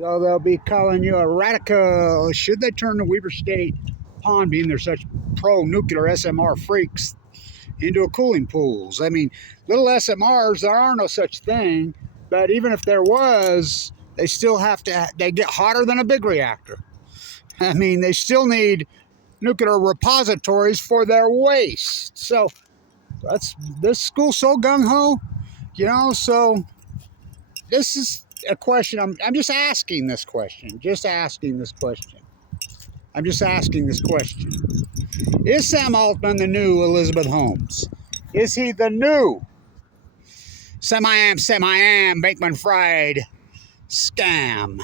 So they'll be calling you a radical. Should they turn the Weber State pond, being they're such pro-nuclear SMR freaks, into a cooling pools? I mean, little SMRs, there are no such thing. But even if there was, they still have to, they get hotter than a big reactor. I mean, they still need nuclear repositories for their waste. So that's this school so gung-ho, so this is a question. I'm just asking this question. I'm just asking this question. Is Sam Altman the new Elizabeth Holmes? Is he the new semi-am, Bankman-Fried scam?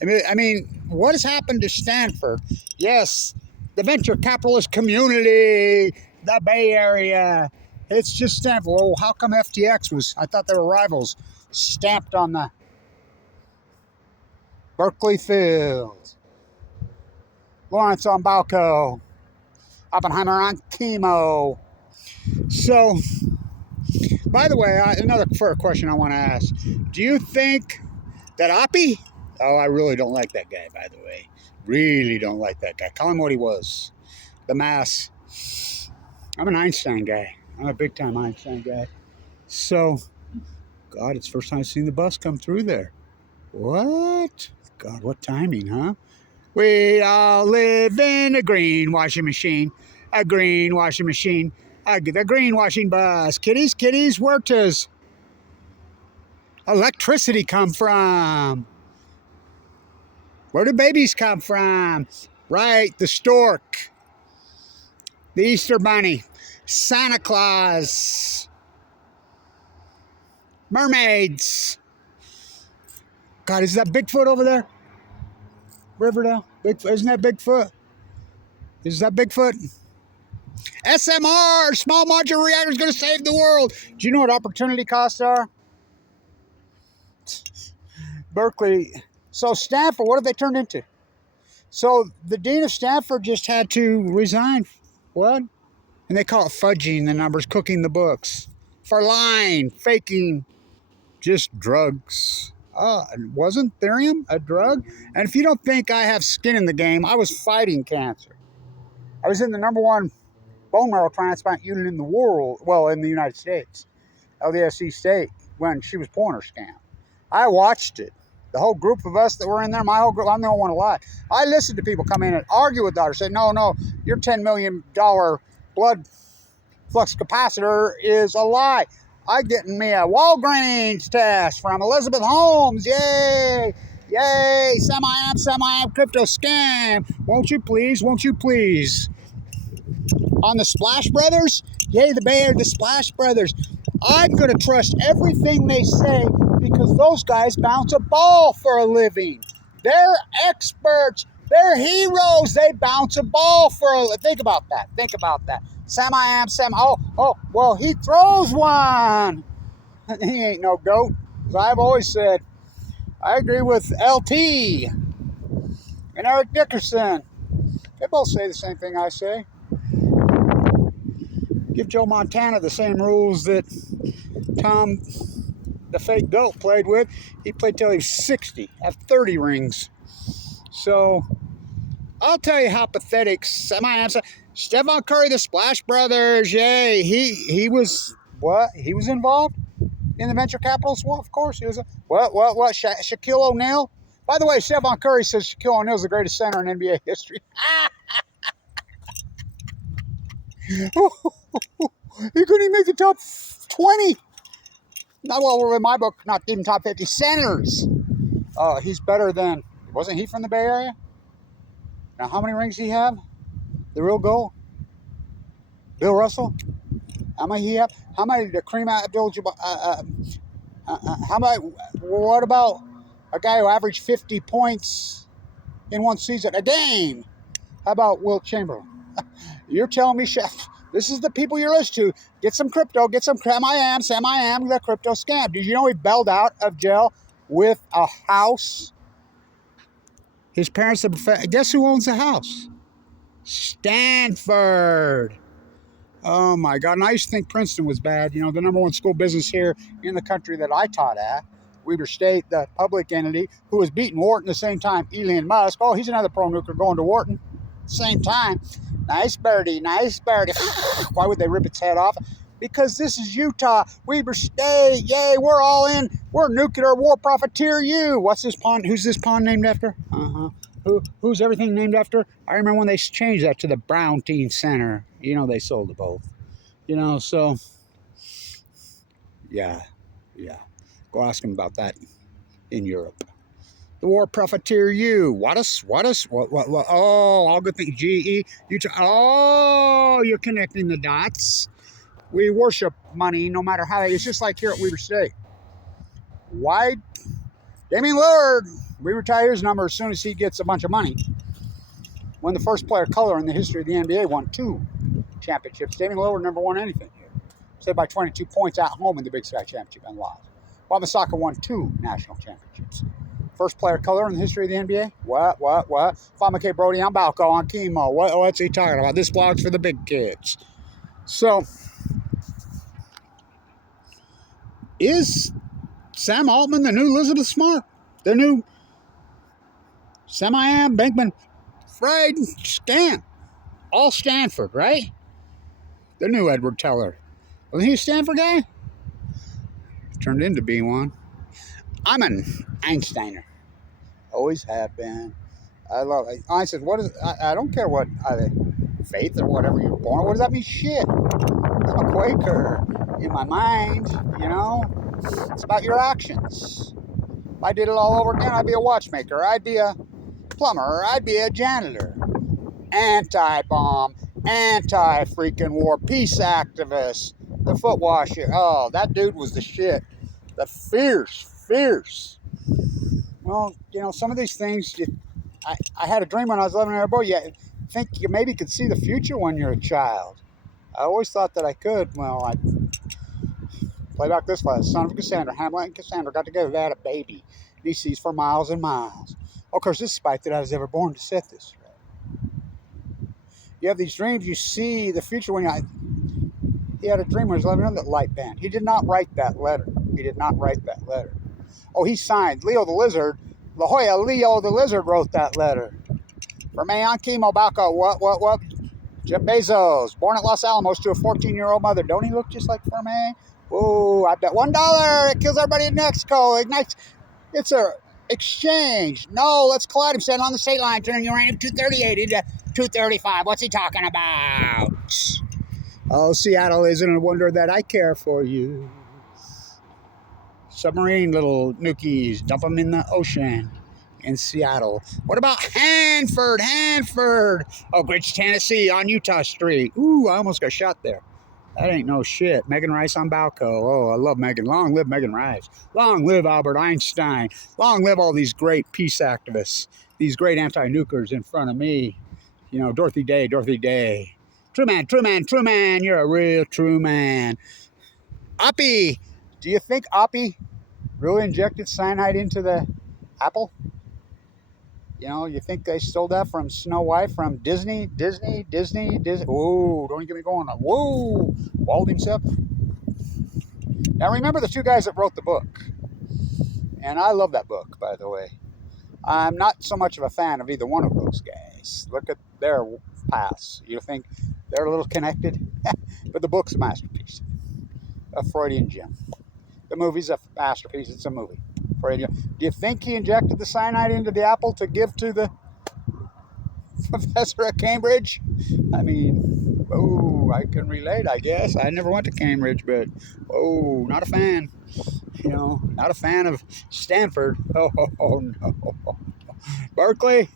I mean, what has happened to Stanford? Yes, the venture capitalist community, the Bay Area. It's just Stanford. Well, how come FTX was, I thought they were rivals, stamped on the Berkeley field? Lawrence on Balco. Oppenheimer on chemo. So, by the way, another question I want to ask. Do you think that Oppie? Oh, I really don't like that guy, by the way. Really don't like that guy. Call him what he was. The mass. I'm an Einstein guy. I'm a big-time Einstein guy. So, God, it's the first time I've seen the bus come through there. What? God, what timing, huh? We all live in a green washing machine. A green washing machine. The green washing bus. Kitties, where does electricity come from? Where do babies come from? Right, the stork. The Easter Bunny. Santa Claus. Mermaids. God, is that Bigfoot over there? Riverdale? Bigfoot. Isn't that Bigfoot? Is that Bigfoot? SMR, small modular reactor, is going to save the world. Do you know what opportunity costs are? Berkeley. So Stanford, what have they turned into? So the dean of Stanford just had to resign. What? And they call it fudging the numbers, cooking the books. For lying, faking, just drugs. Wasn't therium a drug? And if you don't think I have skin in the game, I was fighting cancer. I was in the #1 bone marrow transplant unit in the world, well, in the United States, LDSC State, when she was pulling her scam. I watched it. The whole group of us that were in there, my whole group, I'm the only one alive. I listened to people come in and argue with daughter, say, no, your $10 million blood flux capacitor is a lie. I getting me a Walgreens test from Elizabeth Holmes. Yay! Semi-am crypto scam. Won't you please? On the Splash Brothers, yay, the Bay Area, the Splash Brothers. I'm going to trust everything they say because those guys bounce a ball for a living. They're experts. They're heroes. They bounce a ball for a living. Think about that. Well, he throws one. He ain't no goat. As I've always said, I agree with LT and Eric Dickerson. They both say the same thing I say. Give Joe Montana the same rules that Tom, the fake goat, played with. He played till he was 60, have 30 rings. So, I'll tell you how pathetic Stephen Curry, the Splash Brothers, yay. He was, what? He was involved in the venture capitalists? Well, of course he was. What? Shaquille O'Neal? By the way, Stephen Curry says Shaquille O'Neal is the greatest center in NBA history. He couldn't even make the top 20. Not well, in my book, not even top 50 centers. He's better than, wasn't he from the Bay Area? Now, how many rings does he have? The real goal? Bill Russell? How many he have? How many did Kareem Abdul-Jabbar? What about a guy who averaged 50 points in one season, a game? How about Wilt Chamberlain? You're telling me, Chef, this is the people you're listening to. Get some crypto, get some semi-am, the crypto scam. Did you know he bailed out of jail with a house? His parents, guess who owns the house? Stanford. Oh my God. And I used to think Princeton was bad. The #1 school business here in the country that I taught at Weber State, the public entity, who was beating Wharton at the same time. Elon Musk, oh, he's another pro-nuclear going to Wharton at the same time. Nice birdie, nice birdie. Why would they rip its head off? Because this is Utah, Weber State, yay, we're all in. We're nuclear war profiteer you. What's this pond? Who's this pond named after? Who's everything named after? I remember when they changed that to the Brown Teen Center. You know, they sold it both. You know, so, yeah. Go ask them about that in Europe. The war profiteer you. What? Oh, all good things. GE, Utah. Oh, you're connecting the dots. We worship money no matter how. It's just like here at Weber State. Why? Damian Lillard, we retire his number as soon as he gets a bunch of money. When the first player of color in the history of the NBA won 2 championships. Damian Lillard never won anything here. Say by 22 points at home in the Big Sky Championship and lost. Bob Masaka won 2 national championships. First player of color in the history of the NBA? What? Fama K. Brody on Balco on chemo. What's he talking about? This blog's for the big kids. So, is Sam Altman the new Elizabeth Smart? The new Sam Bankman-Fried scam? All Stanford, right? The new Edward Teller. Wasn't he a Stanford guy? Turned into being one. I'm an Einsteiner. Always have been. I love it. I said, what is, I don't care what faith or whatever you're born. What does that mean? Shit. I'm a Quaker in my mind, you know. It's about your actions. If I did it all over again, I'd be a watchmaker. I'd be a plumber. I'd be a janitor. Anti-bomb. Anti-freaking war. Peace activist. The foot washer. Oh, that dude was the shit. The fierce. Well, you know, some of these things, I had a dream when I was 11 years old. You think you maybe could see the future when you're a child. I always thought that I could. Well, I play back this last. Son of Cassandra. Hamlet and Cassandra got together. They had a baby. And he sees for miles and miles. Of course, this spite that I was ever born to set this right. You have these dreams. You see the future when he had a dream when he was 11 years old, that light band. He did not write that letter. Oh, he signed. Leo the Lizard. La Jolla Leo the Lizard wrote that letter. For me on chemo, Balco. What? Jeff Bezos, born at Los Alamos to a 14-year-old mother. Don't he look just like Fermi? Whoa, I bet $1. It kills everybody in Mexico. Ignites. It's a exchange. No, let's collide him. Stand on the state line, turning uranium-238 into 235. What's he talking about? Oh, Seattle isn't a wonder that I care for you. Submarine little nukies, dump them in the ocean in Seattle. What about Hanford? Oak Ridge, Tennessee on Utah Street. Ooh, I almost got shot there. That ain't no shit. Megan Rice on Balco. Oh, I love Megan. Long live Megan Rice. Long live Albert Einstein. Long live all these great peace activists. These great anti-nukers in front of me. You know, Dorothy Day. True man. You're a real true man. Oppie. Do you think Oppie really injected cyanide into the apple? You know, you think they stole that from Snow White, from Disney? Whoa, don't get me going. Whoa, walled himself. Now, remember the 2 guys that wrote the book. And I love that book, by the way. I'm not so much of a fan of either one of those guys. Look at their paths. You think they're a little connected? But the book's a masterpiece. A Freudian gem. The movie's a masterpiece. It's a movie. Do you think he injected the cyanide into the apple to give to the professor at Cambridge? I mean, oh, I can relate, I guess. I never went to Cambridge, but, oh, not a fan. You know, not a fan of Stanford. Oh no. Berkeley,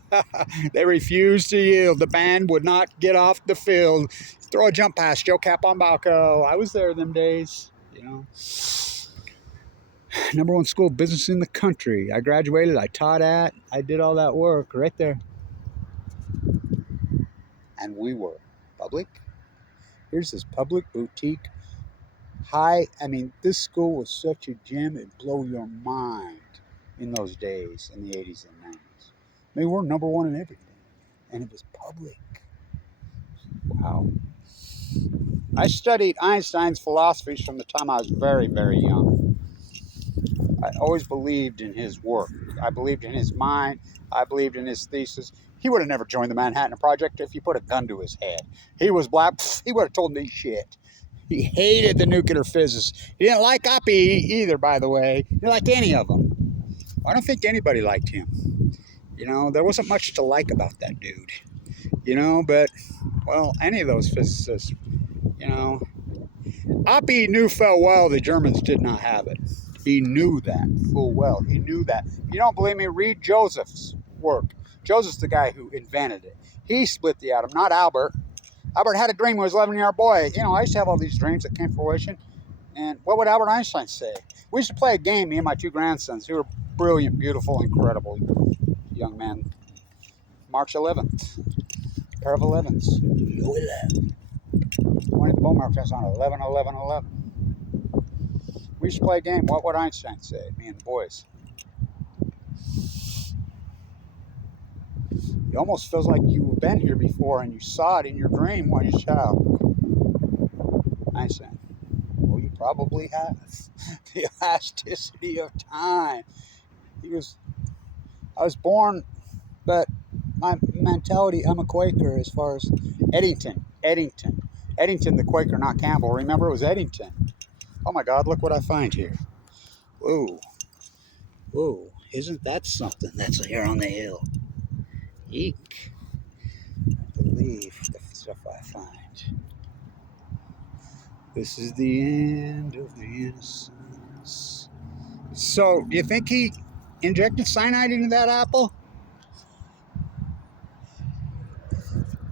they refused to yield. The band would not get off the field. Throw a jump pass, Joe Cap on Balco. I was there them days, you know. #1 school of business in the country. I graduated, I taught at, I did all that work right there. And we were public. Here's this public boutique. This school was such a gem, it'd blow your mind in those days, in the 80s and 90s. I mean, we're #1 in everything. And it was public. Wow. I studied Einstein's philosophies from the time I was very, very young. I always believed in his work. I believed in his mind. I believed in his thesis. He would have never joined the Manhattan Project if you put a gun to his head. He was black. He would have told me shit. He hated the nuclear physicists. He didn't like Oppie either, by the way. He didn't like any of them. I don't think anybody liked him. You know, there wasn't much to like about that dude. You know, but, well, any of those physicists, you know. Oppie knew full well the Germans did not have it. He knew that full well. He knew that. If you don't believe me, read Joseph's work. Joseph's the guy who invented it. He split the atom, not Albert. Albert had a dream when he was an 11-year-old boy. You know, I used to have all these dreams that came to fruition. And what would Albert Einstein say? We used to play a game, me and my two grandsons, who were brilliant, beautiful, incredible young men. March 11th. A pair of 11s. No 11. One of the Beaumont test on 11, 11, 11. We used to play a game. What would Einstein say? Me and the boys. It almost feels like you've been here before and you saw it in your dream when you were a child. Einstein. Well, you probably have. The elasticity of time. I was born, but my mentality, I'm a Quaker as far as Eddington, the Quaker, not Campbell. Remember, it was Eddington. Oh my God, look what I find here. Whoa, isn't that something that's here on the hill? Eek. I believe the stuff I find. This is the end of the innocence. So, do you think he injected cyanide into that apple?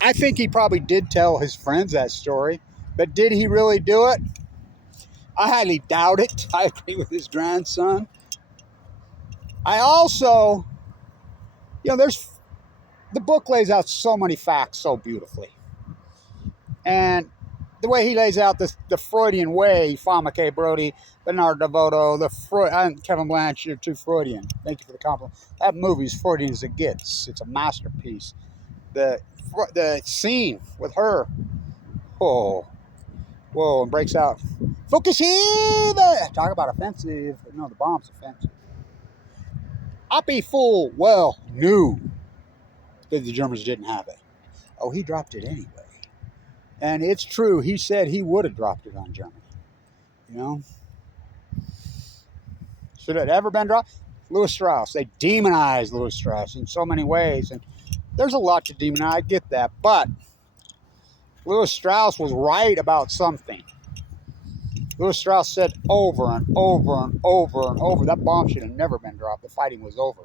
I think he probably did tell his friends that story, but did he really do it? I highly doubt it. I agree with his grandson. I also, you know, the book lays out so many facts so beautifully. And the way he lays out the Freudian way, Fama K. Brody, Bernard DeVoto, and Kevin Blanche, you're too Freudian. Thank you for the compliment. That movie's Freudian as it gets. It's a masterpiece. The scene with her, whoa, and breaks out. Focus here! Talk about offensive. No, the bomb's offensive. Oppie full well knew that the Germans didn't have it. Oh, he dropped it anyway. And it's true. He said he would have dropped it on Germany. You know? Should it ever been dropped? Louis Strauss. They demonized Louis Strauss in so many ways. And there's a lot to demonize. I get that. But Louis Strauss was right about something. Louis Strauss said over and over and over and over, that bomb should have never been dropped. The fighting was over.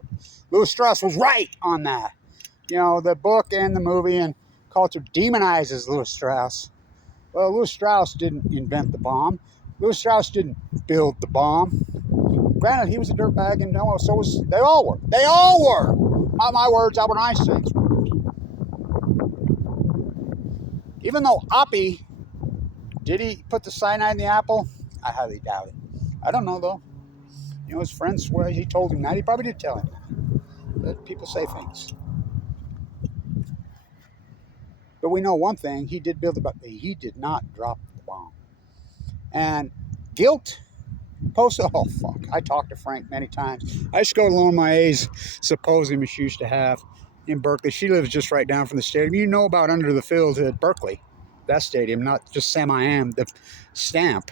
Louis Strauss was right on that. You know, the book and the movie and culture demonizes Louis Strauss. Well, Louis Strauss didn't invent the bomb. Louis Strauss didn't build the bomb. Granted, he was a dirtbag, and no, so was they all were. They all were. Not my words, Albert Einstein's words. Even though Oppie, did he put the cyanide in the apple? I highly doubt it. I don't know, though. You know, his friends swear he told him that. He probably did tell him that. But people say things. But we know one thing. He did build the bomb. He did not drop the bomb. And guilt, oh, fuck. I talked to Frank many times. I used to go to Lone Ma's symposium she used to have in Berkeley. She lives just right down from the stadium. You know about under the field at Berkeley. That stadium, not just Sam I Am, the stamp.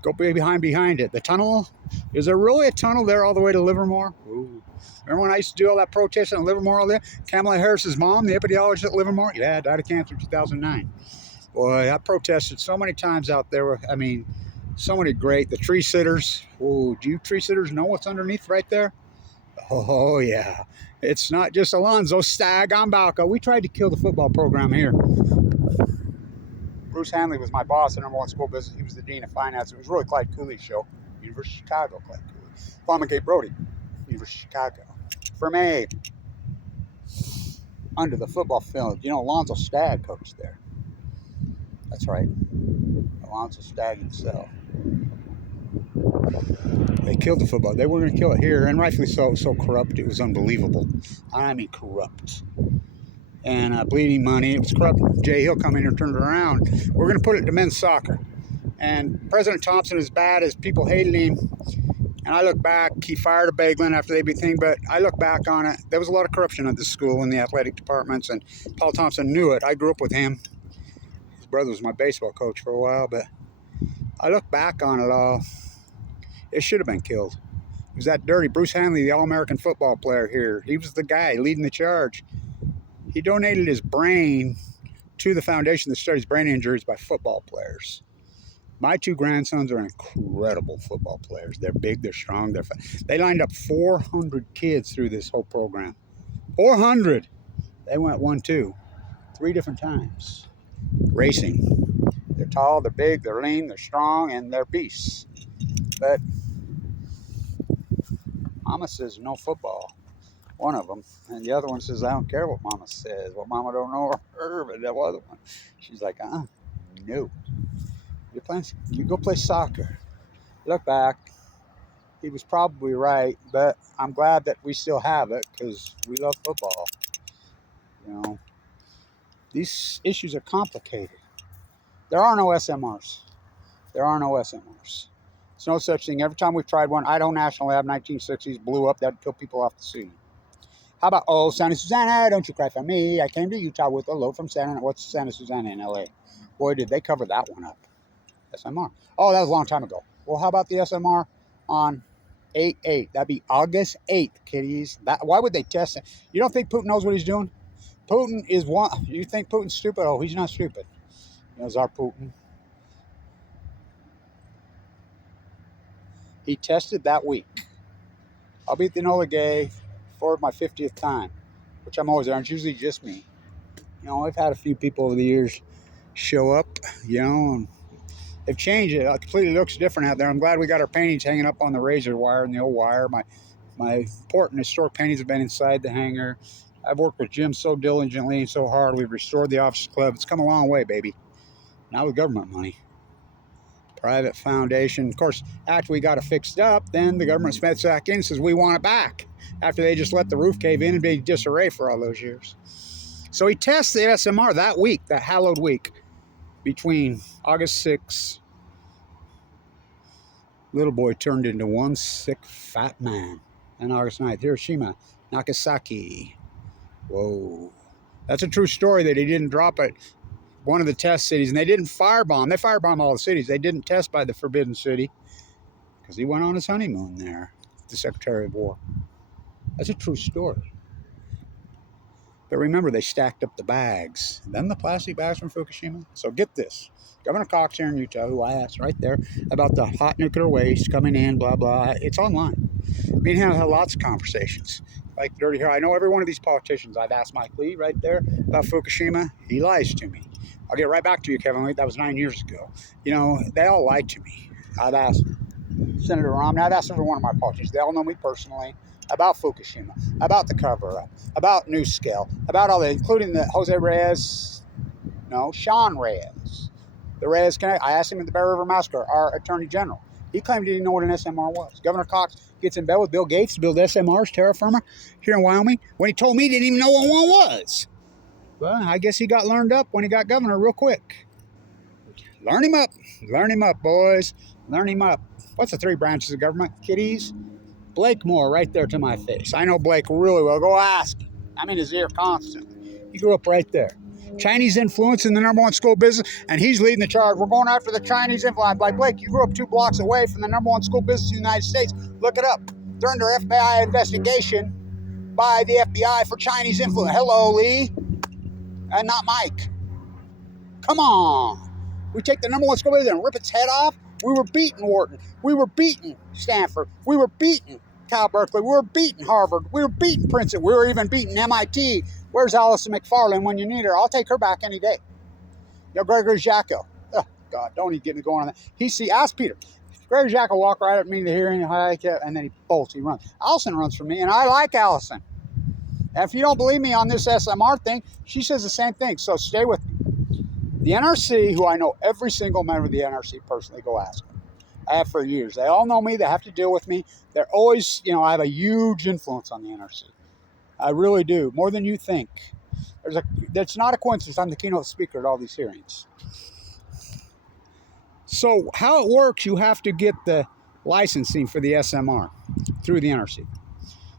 Go behind it. The tunnel, is there really a tunnel there all the way to Livermore? Ooh. Remember when I used to do all that protesting at Livermore all there? Kamala Harris's mom, the epidemiologist at Livermore, yeah, died of cancer in 2009. Boy, I protested so many times out there. I mean, so many great. The tree sitters. Oh, do you tree sitters know what's underneath right there? Oh, yeah. It's not just Alonzo Stagg on Balco. We tried to kill the football program here. Bruce Hanley was my boss in #1 school business. He was the dean of finance. It was really Clyde Cooley's show. University of Chicago, Clyde Cooley. Farmer K. Brody, University of Chicago. From A. Under the football field. You know, Alonzo Stagg coached there. That's right. Alonzo Stagg himself. They killed the football. They were going to kill it here, and rightfully so. So corrupt, it was unbelievable. I mean corrupt. And bleeding money. It was corrupt. Jay Hill come in here and turned it around. We're going to put it to men's soccer. And President Thompson, as bad as people hated him, And I look back, he fired a Bagelin after they beat thing, but I look back on it, there was a lot of corruption at the school in the athletic departments, and Paul Thompson knew it. I grew up with him. His brother was my baseball coach for a while, but I look back on it all. It should have been killed. It was that dirty. Bruce Hanley, the All-American football player here, he was the guy leading the charge. He donated his brain to the foundation that studies brain injuries by football players. My two grandsons are incredible football players. They're big, they're strong, they're fast. They lined up 400 kids through this whole program. 400! They went 1-2, 3 different times. Racing. They're tall, they're big, they're lean, they're strong, and they're beasts. But Mama says no football. One of them. And the other one says, I don't care what Mama says. Well, Mama don't know her, but that other one. She's like, no. You go play soccer. Look back, he was probably right, but I'm glad that we still have it because we love football. You know, these issues are complicated. There are no SMRs. There are no SMRs. It's no such thing. Every time we've tried one, Idaho National Lab, 1960s, blew up. That'd kill people off the scene. How about, Santa Susana, don't you cry for me. I came to Utah with a load from what's Santa Susana in LA? Boy, did they cover that one up. SMR. Oh, that was a long time ago. Well, how about the SMR on 8/8? That'd be August 8th, kiddies. Why would they test it? You don't think Putin knows what he's doing? Putin is one. You think Putin's stupid? Oh, he's not stupid. You know, Tsar Putin. He tested that week. I'll be at the Enola Gay for my 50th time, which I'm always there. It's usually just me. You know, I've had a few people over the years show up, you know, and they've changed it. It completely looks different out there. I'm glad we got our paintings hanging up on the razor wire and the old wire. My important historic paintings have been inside the hangar. I've worked with Jim so diligently and so hard. We've restored the Officers Club. It's come a long way, baby. Now with government money. Private foundation. Of course, after we got it fixed up, then the government steps back in and says, we want it back. After they just let the roof cave in and be disarray for all those years. So he tests the SMR that week, that hallowed week, between August 6th. Little boy turned into one sick, fat man. And August 9th, Hiroshima, Nagasaki. Whoa. That's a true story that he didn't drop at one of the test cities. And they didn't firebomb. They firebombed all the cities. They didn't test by the Forbidden City because he went on his honeymoon there, the Secretary of War. That's a true story. But remember, they stacked up the bags. Them the plastic bags from Fukushima. So get this. Governor Cox here in Utah, who I asked right there about the hot nuclear waste coming in, blah, blah. It's online. Me and him have had lots of conversations. Like Dirty Hair. I know every one of these politicians. I've asked Mike Lee right there about Fukushima. He lies to me. I'll get right back to you, Kevin Lee. That was 9 years ago. You know, they all lie to me. I've asked Senator Romney. I've asked every one of my politicians. They all know me personally. About Fukushima, about the cover-up, about New Scale, about all that, including the Sean Reyes. The Reyes Connect. I asked him at the Bear River Massacre, our Attorney General. He claimed he didn't know what an SMR was. Governor Cox gets in bed with Bill Gates to build SMRs, terra firma, here in Wyoming, when he told me he didn't even know what one was. Well, I guess he got learned up when he got governor real quick. Learn him up. Learn him up, boys. Learn him up. What's the 3 branches of government, kiddies? Blake Moore, right there to my face. I know Blake really well. Go ask him. I'm in his ear constantly. He grew up right there. Chinese influence in the #1 school business, and he's leading the charge. We're going after the Chinese influence. Like, Blake, you grew up 2 blocks away from the #1 school business in the United States. Look it up. They're under FBI investigation by the FBI for Chinese influence. Hello, Lee. And not Mike. Come on. We take the #1 school business and rip its head off. We were beating Wharton. We were beating Stanford. We were beating Cal Berkeley. We were beating Harvard. We were beating Princeton. We were even beating MIT. Where's Allison McFarland when you need her? I'll take her back any day. You know, Gregory Jacko. Oh, God, don't even get me going on that. Ask Peter. Gregory Jacko walk right up to me in the hearing, and then he bolts. He runs. Allison runs for me, and I like Allison. And if you don't believe me on this SMR thing, she says the same thing. So stay with me. The NRC, who I know every single member of the NRC personally, go ask them. I have for years. They all know me. They have to deal with me. They're always, I have a huge influence on the NRC. I really do, more than you think. That's not a coincidence. I'm the keynote speaker at all these hearings. So how it works, you have to get the licensing for the SMR through the NRC.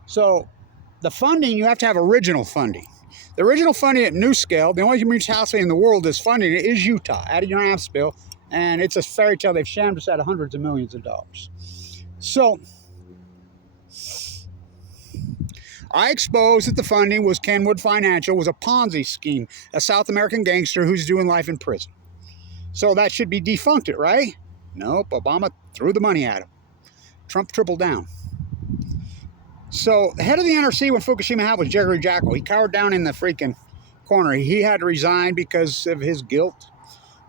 So the funding, you have to have original funding. The original funding at NuScale, the only municipality in the world that's funding it is Utah, out of your AMPS bill, and it's a fairy tale. They've shammed us out of hundreds of millions of dollars. So I exposed that the funding was Kenwood Financial, was a Ponzi scheme, a South American gangster who's doing life in prison. So that should be defunct, it, right? Nope, Obama threw the money at him. Trump tripled down. So the head of the NRC when Fukushima happened was Jerry Jacko. He cowered down in the freaking corner. He had to resign because of his guilt.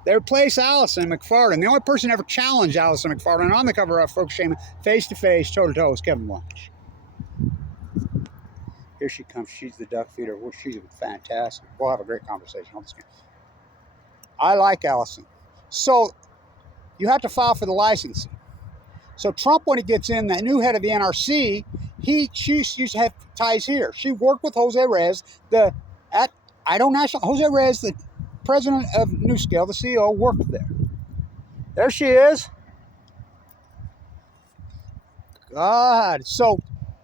They replaced Allison McFarland. The only person ever challenged Allison McFarland on the cover of Fukushima, face-to-face, toe-to-toe, was Kevin Blanch. Here she comes. She's the duck feeder. Well, she's fantastic. We'll have a great conversation on this game. I like Allison. So you have to file for the licensing. So Trump, when he gets in, the new head of the NRC, she used to have ties here. She worked with Jose Reyes, Jose Reyes, the president of NuScale, the CEO, worked there. There she is. God. So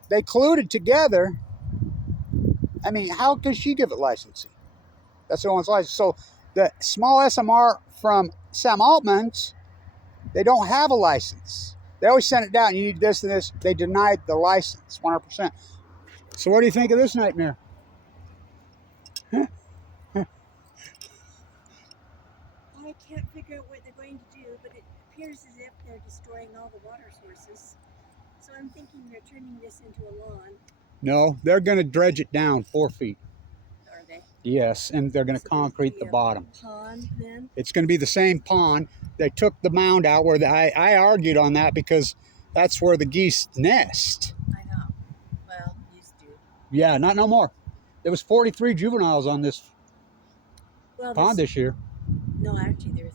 they colluded together. I mean, how can she give it licensing? That's the one's license. So the small SMR from Sam Altman's, they don't have a license. They always sent it down. You need this and this. They denied the license, 100%. So what do you think of this nightmare? I can't figure out what they're going to do, but it appears as if they're destroying all the water sources. So I'm thinking they're turning this into a lawn. No, they're going to dredge it down 4 feet. Are they? Yes, and they're going to concrete the bottom. Pond then? It's going to be the same pond. They took the mound out where I argued on that because that's where the geese nest. I know. Well, used to. Yeah, not no more. There was 43 juveniles on this pond this year. No, actually, there were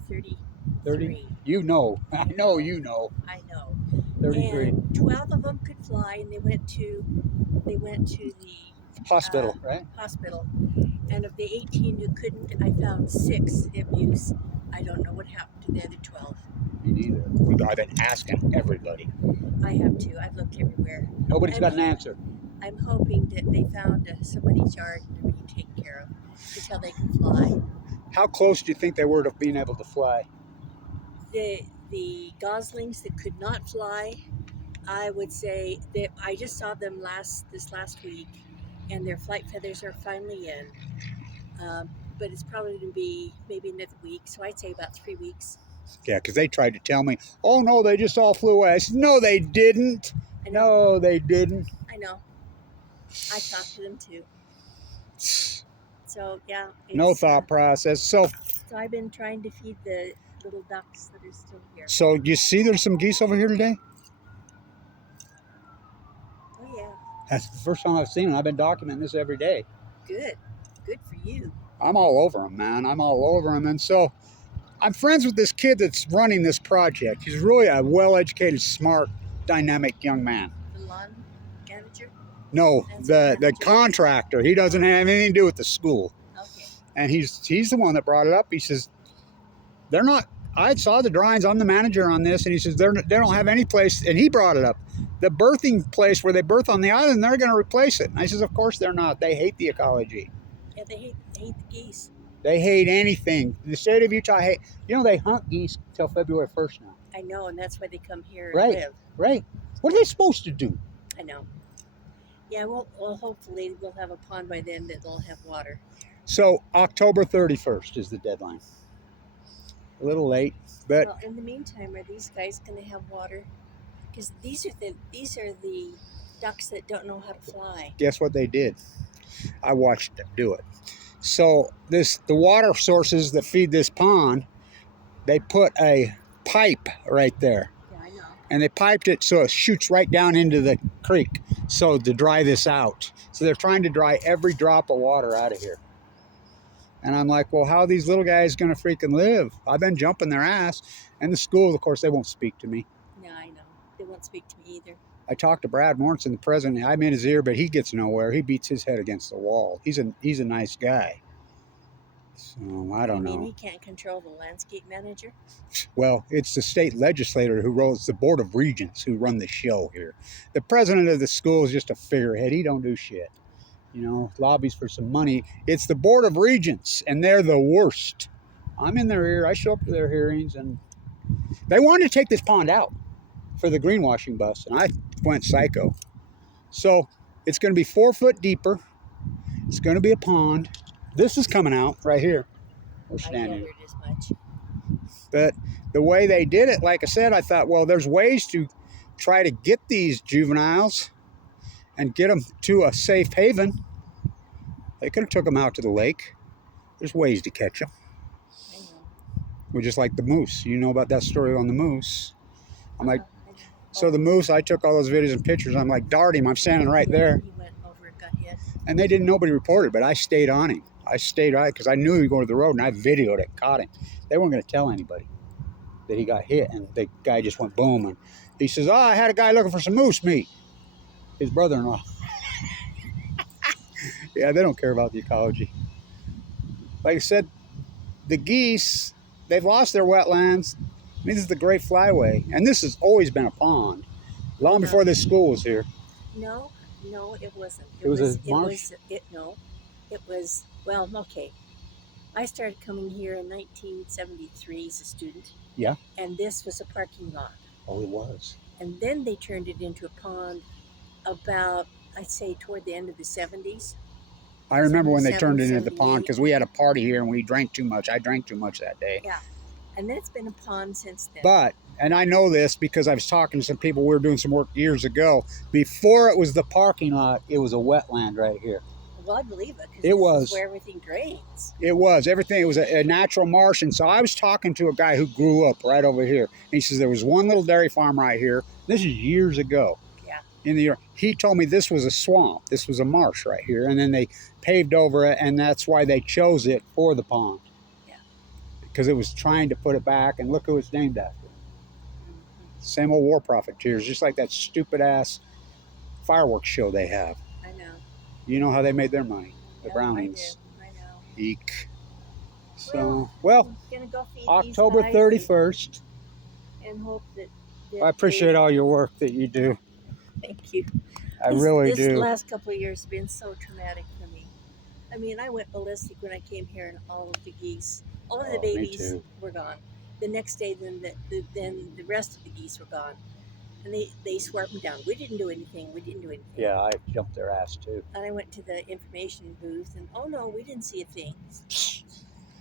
30. You know. I know you know. I know. 33. And 12 of them could fly, and they went to the hospital, right? Hospital. And of the 18 who couldn't, I found 6 abuse. I don't know what happened to the other 12. Me neither. I've been asking everybody. I have too. I've looked everywhere. Nobody's got an answer. I'm hoping that they found somebody charged to be taken care of until they can fly. How close do you think they were to being able to fly? The goslings that could not fly, I would say that I just saw them this last week, and their flight feathers are finally in. But it's probably going to be maybe another week, so I'd say about 3 weeks. Yeah, because they tried to tell me, oh no, they just all flew away. I said, no, they didn't. No, they didn't. I know. I talked to them too. So yeah. No thought process. So I've been trying to feed the little ducks that are still here. So you see there's some geese over here today? Oh yeah. That's the first time I've seen them. I've been documenting this every day. Good. Good for you. I'm all over them, man. I'm all over them. And so I'm friends with this kid that's running this project. He's really a well-educated, smart, dynamic young man. The lawn manager? No, the contractor. He doesn't have anything to do with the school. Okay. And he's the one that brought it up. He says, they're not, I saw the drawings. I'm the manager on this. And he says, they don't have any place. And he brought it up. The birthing place where they birth on the island, they're going to replace it. And I says, of course they're not. They hate the ecology. Yeah, they hate the geese. They hate anything. The state of Utah they hunt geese till February 1st now. I know, and that's why they come here and live. Right. What are they supposed to do? I know. Yeah, well, hopefully we'll have a pond by then that'll have water. So October 31st is the deadline. A little late, but well, in the meantime, are these guys going to have water? Because these are the ducks that don't know how to fly. Guess what they did? I watched them do it. So the water sources that feed this pond, they put a pipe right there. Yeah, I know. And they piped it so it shoots right down into the creek so to dry this out. So they're trying to dry every drop of water out of here. And I'm like, well, how are these little guys going to freaking live? I've been jumping their ass. And the schools, of course, they won't speak to me. No, I know. They won't speak to me either. I talked to Brad Morrison, the president. I'm in his ear, but he gets nowhere. He beats his head against the wall. He's a nice guy. So I don't mean, know. he can't control the landscape manager. Well, it's the state legislator who rules the board of regents who run the show here. The president of the school is just a figurehead. He don't do shit. You know, lobbies for some money. It's the board of regents, and they're the worst. I'm in their ear. I show up to their hearings, and they wanted to take this pond out for the greenwashing bus, and I went psycho. So it's going to be 4 foot deeper. It's going to be a pond. This is coming out right here. We're I standing. gathered as much. But the way they did it, like I said, I thought, well, there's ways to try to get these juveniles and get them to a safe haven. They could have took them out to the lake. There's ways to catch them. I know. We're just like the moose. You know about that story on the moose. I'm like, I know. so the moose, I took all those videos and pictures. I'm like, dart him. I'm standing right there. He went over and got hit. And they didn't, nobody reported, but I stayed on him. I stayed right because I knew he was going to the road, and I videoed it, caught him. They weren't going to tell anybody that he got hit, and the guy just went boom. And he says, I had a guy looking for some moose meat. His brother-in-law. Yeah, they don't care about the ecology. Like I said, the geese, they've lost their wetlands. I mean, this is the Great Flyway, and this has always been a pond, long before this school was here. No, it wasn't. It was a marsh? It was, well, okay. I started coming here in 1973 as a student. Yeah. And this was a parking lot. Oh, it was. And then they turned it into a pond about, I'd say, toward the end of the 70s. I remember when they turned it into the 78. pond because we had a party here and we drank too much. I drank too much that day. Yeah. And then it's been a pond since then. But, and I know this because I was talking to some people, we were doing some work years ago. Before it was the parking lot, it was a wetland right here. Well, I believe it. Because It was. Is where everything drains. It was. Everything. It was a natural marsh. And so I was talking to a guy who grew up right over here. And he says there was one little dairy farm right here. This is years ago. Yeah. In the year. He told me this was a swamp. This was a marsh right here. And then they paved over it, and that's why they chose it for the pond. Yeah. Because it was trying to put it back, and look who it's named after. Mm-hmm. Same old war profiteers, just like that stupid-ass fireworks show they have. I know. You know how they made their money, the Yeah, Brownings. I know. Eek. So, well, I'm gonna go feed October these guys 31st. and hope that I appreciate all your work that you do. Thank you. I really This do. last couple of years have been so traumatic for me. I mean, I went ballistic when I came here, and all of the geese, all of the Oh, me babies too. were gone. The next day, then the rest of the geese were gone, and they swept them down. We didn't do anything. Yeah, I jumped their ass too. And I went to the information booth, and oh no, we didn't see a thing.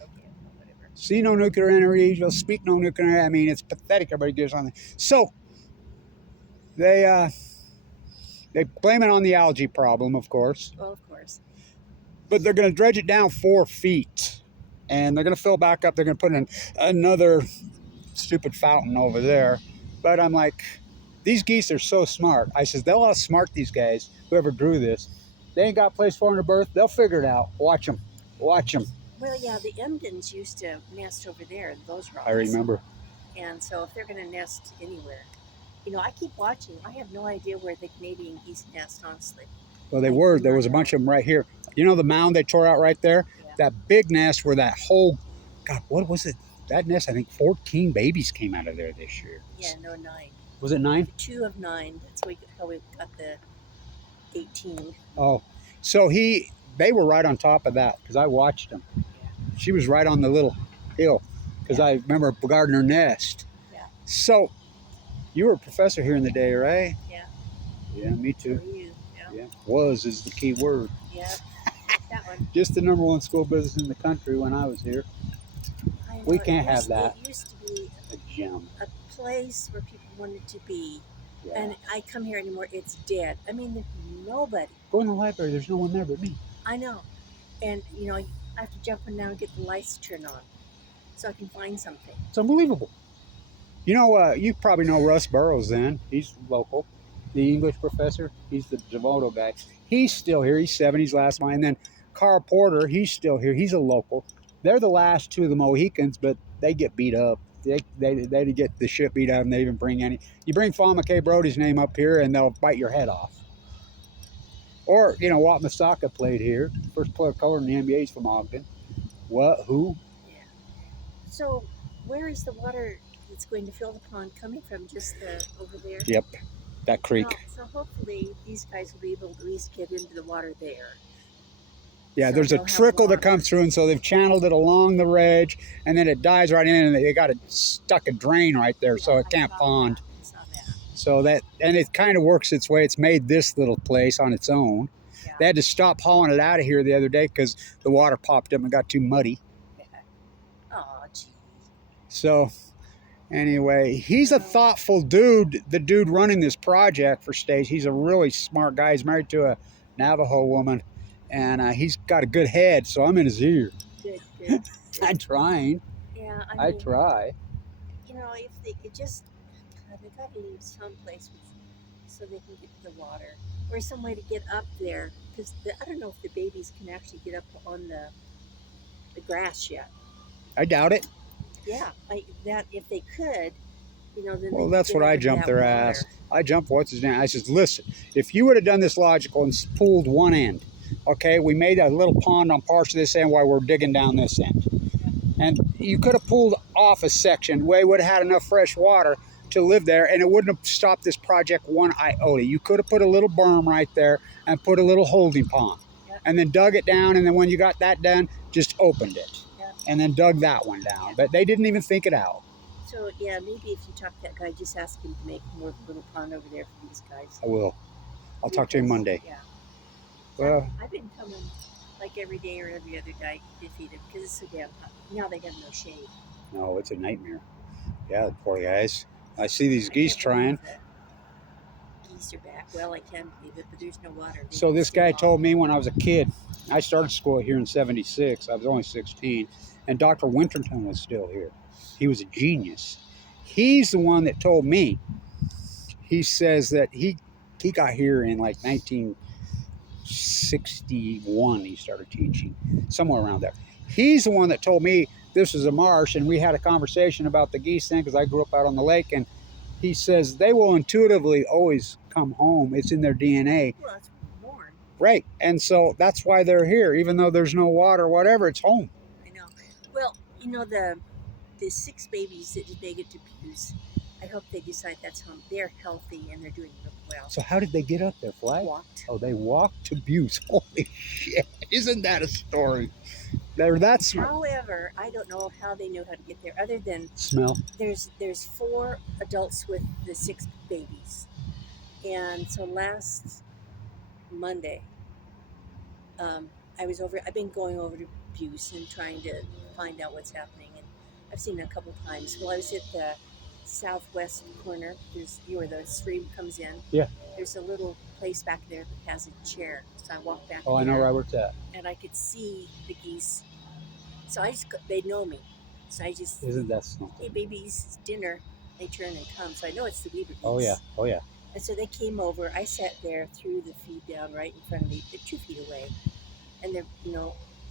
Okay, whatever. See no nuclear energy, you'll speak no nuclear. I mean, it's pathetic. Everybody gives on. So they blame it on the algae problem, of course. Well, of course. But they're going to dredge it down 4 feet, and they're going to fill back up. They're going to put in another stupid fountain over there. But I'm like, these geese are so smart. I says, they'll outsmart these guys, whoever drew this. They ain't got a place for them to birth. They'll figure it out. Watch them. Watch them. Well, yeah, the Emdens used to nest over there in those rocks. I remember. And so if they're going to nest anywhere, you know, I keep watching. I have no idea where the Canadian geese nest, honestly. Well, they were. There was a bunch of them right here. You know the mound they tore out right there? Yeah. That big nest where that whole, God, what was it? That nest, I think 14 babies came out of there this year. Yeah, no, 9. Was it 9? 2 of 9. That's how we got the 18. Oh, so they were right on top of that because I watched them. Yeah. She was right on the little hill because I remember guarding her nest. Yeah. So you were a professor here in the day, right? Yeah. Yeah, me So too. are you. Yeah. Yeah, was is the key word. Yeah. That one. Just the #1 school business in the country when I was here. I know, We can't have it that. used to be A gem. a place where people wanted to be. Yeah. And I come here anymore, it's dead. I mean, there's nobody. Go in the library, there's no one there but me. I know. And, you know, I have to jump in now and get the lights turned on so I can find something. It's unbelievable. You know, you probably know Russ Burrows then. He's local. The English professor. He's the Devoto guy. He's still here. He's 70s last mine. And then Carl Porter, he's still here. He's a local. They're the last 2 of the Mohicans, but they get beat up. They get the shit beat out of them. They even bring any. You bring Fawn McKay Brody's name up here and they'll bite your head off. Or, you know, Walt Masaka played here. First player color in the NBA is from Ogden. What? Who? Yeah. So where is the water that's going to fill the pond coming from? Just over there? Yep, that creek. Well, so hopefully these guys will be able to at least get into the water there. Yeah, So there's a they'll have trickle that water. comes through, and so they've channeled it along the ridge, and then it dies right in, and they got it stuck a drain right there, so it can't pond. I saw that. So that, and it kind of works its way. It's made this little place on its own. Yeah. They had to stop hauling it out of here the other day because the water popped up and got too muddy. Oh, gee. So anyway, he's a thoughtful dude. The dude running this project for Stage, he's a really smart guy. He's married to a Navajo woman, and he's got a good head. So I'm in his ear. Good, good. I'm trying. Yeah, I try. You know, if they could just, they got to leave someplace so they can get to the water, or some way to get up there. Because I don't know if the babies can actually get up on the grass yet. I doubt it. Yeah, that if they could, you know, then. Well, that's what I jumped their ass. I jumped what's his name. I says, listen, if you would have done this logical and pulled one end, okay, we made a little pond on parts of this end while we're digging down this end. And you could have pulled off a section where you would have had enough fresh water to live there, and it wouldn't have stopped this project one iota. You could have put a little berm right there and put a little holding pond, and then dug it down, and then when you got that done, just opened it, and then dug that one down. But they didn't even think it out. So, yeah, maybe if you talk to that guy, just ask him to make more of a little pond over there for these guys. I will. I'll talk to him Monday. Yeah. Well, I've been coming like every day or every other day to feed them because it's so damn hot. Now they have no shade. no, it's a nightmare. Yeah, the poor guys. I see these geese trying. Geese are back. Well, I can believe it, but there's no water. So this guy told me when I was a kid, I started school here in '76. I was only 16, and Dr. Winterton was still here. He was a genius. He's the one that told me. He says that he got here in like 1961. He started teaching, somewhere around there. He's the one that told me this was a marsh, and we had a conversation about the geese then because I grew up out on the lake, and he says they will intuitively always come home. It's in their DNA. Well, it's warm. Right, and so that's why they're here, even though there's no water, whatever. It's home. I know. Well, you know the 6 babies that did make it to Pews. I hope they decide that's home. They're healthy and they're doing really well. So how did they get up there, Fly? Walked. Oh, they walked to Buse. Holy shit! Isn't that a story? They're that smart. However, I don't know how they know how to get there, other than Smell. there's 4 adults with the 6 babies, and so last Monday, I've been going over to Buse and trying to find out what's happening, and I've seen it a couple times. Well, I was at the southwest corner. There's where the stream comes in. Yeah. There's a little place back there that has a chair, so I walked back. Oh, I know right where it's at. And I could see the geese. So they know me. So I just, Isn't that something? hey babies, it's dinner. They turn and come. So I know it's the Weaver geese. Oh yeah. Oh yeah. And so they came over. I sat there, threw the feed down right in front of me. They're 2 feet away. And they're,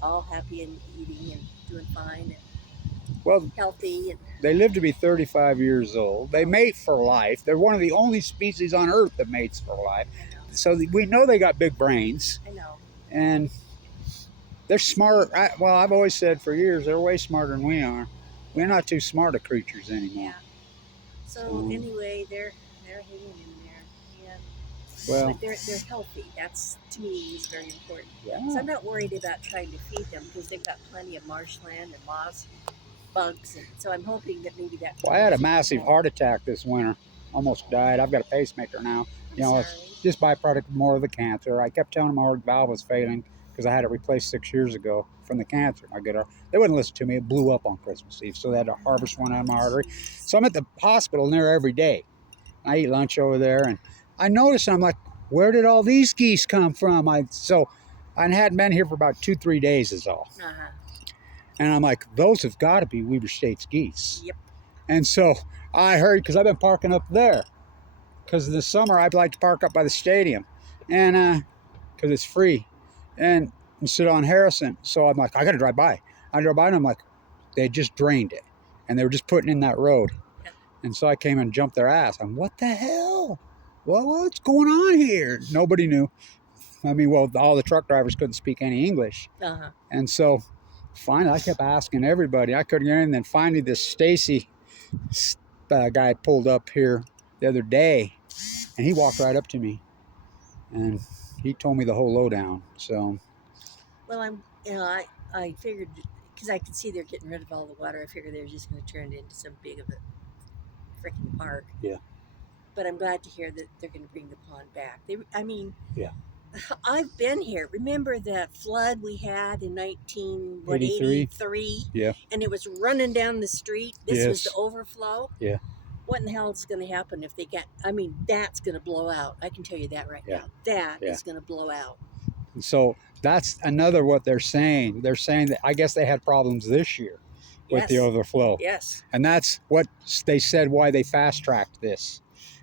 all happy and eating and doing fine and Well, healthy. And they live to be 35 years old. They mate for life. They're one of the only species on Earth that mates for life. So we know they got big brains. I know. And they're smart. I've always said for years they're way smarter than we are. We're not too smart of creatures anymore. Yeah. So anyway, they're hanging in there. Yeah. Well, but they're healthy. That's, to me, is very important. Yeah. So I'm not worried about trying to feed them because they've got plenty of marshland and moss, bugs, and so I'm hoping that maybe that. Well, I had a massive heart attack this winter. Almost died. I've got a pacemaker now. It's just byproduct more of the cancer. I kept telling them my aortic valve was failing because I had it replaced 6 years ago from the cancer. They wouldn't listen to me. It blew up on Christmas Eve, so they had to harvest one out of my artery. So I'm at the hospital there every day. I eat lunch over there, and I noticed, I'm like, where did all these geese come from? I hadn't been here for about 2-3 days is all. Uh-huh. And I'm like, those have got to be Weber State's geese. Yep. And so I heard, because I've been parking up there. Because in the summer, I'd like to park up by the stadium. And because it's free. And sit on Harrison. So I'm like, I got to drive by. I drove by and I'm like, they just drained it. And they were just putting in that road. Yep. And so I came and jumped their ass. I'm, what the hell? What's going on here? Nobody knew. I mean, all the truck drivers couldn't speak any English. Uh-huh. And so Finally, I kept asking everybody. I couldn't get in. Then finally, this Stacy guy pulled up here the other day, and he walked right up to me, and he told me the whole lowdown. So, Well, I figured, because I could see they're getting rid of all the water, I figured they were just going to turn it into some big of a freaking park. Yeah. But I'm glad to hear that they're going to bring the pond back. Yeah. I've been here. Remember that flood we had in 83? 1983? Yeah. And it was running down the street. This was the Yes. overflow. Yeah. What in the hell is going to happen if they get? I mean, that's going to blow out. I can tell you that right Yeah. now. That Yeah. is going to blow out. So that's another what they're saying. They're saying that I guess they had problems this year with the Yes. overflow. Yes. And that's what they said why they fast tracked this,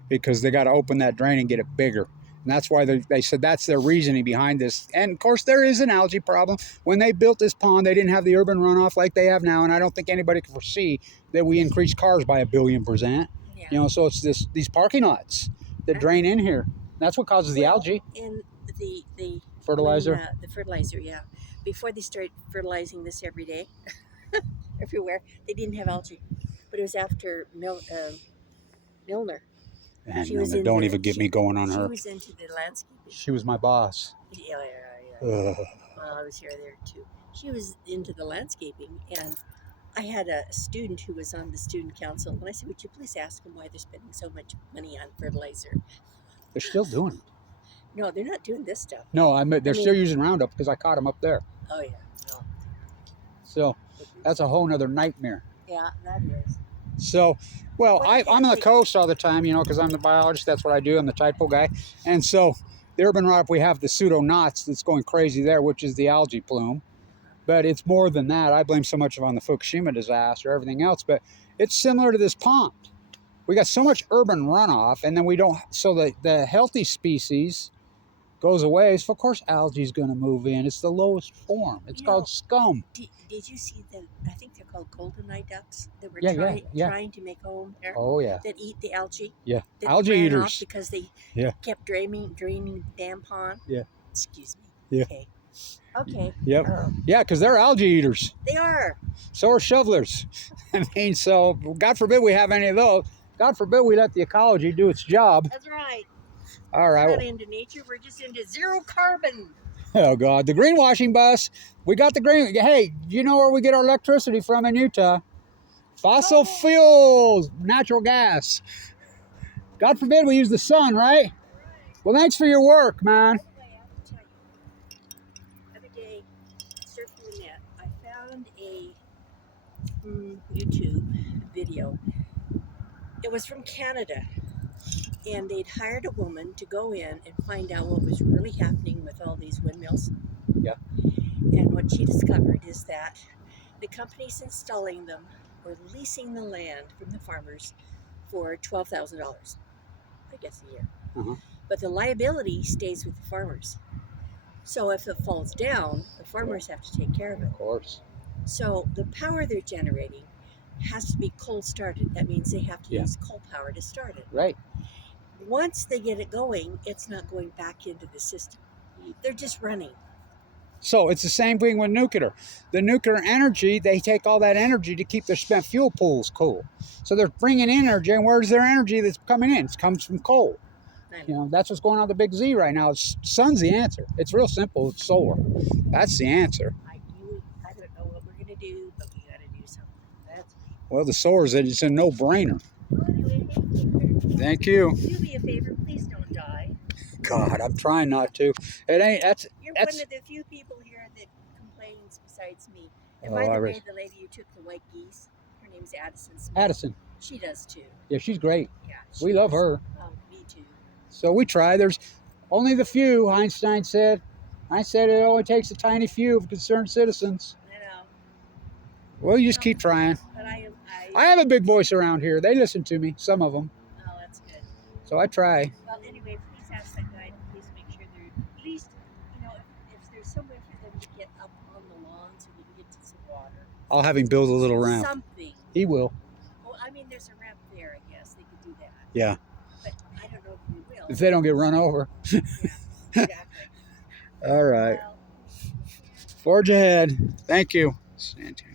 because they got to open that drain and get it bigger. And that's why they said that's their reasoning behind this. And of course, there is an algae problem. When they built this pond, they didn't have the urban runoff like they have now. And I don't think anybody can foresee that we increase cars by 1,000,000,000%. Yeah. You know, so it's these parking lots that drain in here. That's what causes the algae. And the Fertilizer. the fertilizer, yeah. Before they started fertilizing this every day, everywhere, they didn't have algae. But it was after Milner. And She was don't into- even get me going on She her. was into the landscaping. She was my boss. Yeah. Ugh. Well, I was here there too. She was into the landscaping, and I had a student who was on the student council, and I said, "Would you please ask them why they're spending so much money on fertilizer?" They're still doing it. No, they're not doing this stuff. No, they're I mean- still using Roundup because I caught them up there. Oh yeah, no. So that's a whole nother nightmare. Yeah, that is. So, well, I'm on the coast all the time, you know, because I'm the biologist. That's what I do. I'm the tide pool guy. And so the urban runoff, we have the pseudo knots that's going crazy there, which is the algae plume. But it's more than that. I blame so much on the Fukushima disaster, everything else. But it's similar to this pond. We got so much urban runoff, and then we don't. So the healthy species goes away. So of course, algae is going to move in. It's the lowest form. It's You called know, scum. Did you see the? I think they're called golden eye ducks that were Yeah. trying to make a home there. Oh yeah, That eat the algae. yeah. That Algae ran eaters. off because they Yeah. kept draining the damn pond. Yeah. Excuse me. Yeah. Okay. Okay. Yep. Yeah, because they're algae eaters. They are. So are shovelers. I mean, so God forbid we have any of those. God forbid we let the ecology do its job. That's right. All We're right. not into nature. We're just into zero carbon. Oh God, the greenwashing bus. We got the green. Hey, you know where we get our electricity from in Utah? Fossil fuels, natural gas. God forbid we use the sun, right? Well, thanks for your work, man. By the way, I have to tell you, every day surfing the net, I found a YouTube video. It was from Canada, and they'd hired a woman to go in and find out what was really happening with all these windmills. Yeah. And what she discovered is that the companies installing them were leasing the land from the farmers for $12,000, I guess, a year. Uh-huh. But the liability stays with the farmers. So if it falls down, the farmers have to take care of it. Of course. So the power they're generating has to be coal started. That means they have to Yeah. use coal power to start it. Right. Once they get it going, it's not going back into the system. They're just running. So it's the same thing with nuclear. The nuclear energy, they take all that energy to keep their spent fuel pools cool. So they're bringing in energy, and where's their energy that's coming in? It comes from coal. You know, that's what's going on with the big Z right now. Sun's the answer. It's real simple. It's solar. That's the answer. I don't know what we're going to do, but we got to do something. That's Well, the solar's it's a no-brainer. well, anyway, hey, Thank you. do me a favor. Please don't die. God, I'm trying not to. It ain't. You're That's- one of the few people here that complains besides me. And Oh, by I the res- way, the lady who took the white geese, her name's Addison Smith. Addison. She does too. Yeah, she's great. Yeah. We she love does. her. Oh, me too. So we try. There's only the few. Einstein said. I said it only takes a tiny few of concerned citizens. I know. Well, you just keep trying. But I have a big voice around here. They listen to me. Some of them. oh, that's good. So I try. Well, anyway, please ask that guy to please make sure they're at least, if there's some way for them to get up on the lawn so we can get to some water. I'll have him build a little ramp. Something. He will. Well, I mean, there's a ramp there, I guess. They could do that. Yeah. But I don't know if we will. If they don't get run over. Exactly. All right. Well, Forge ahead. Thank you. Stanton.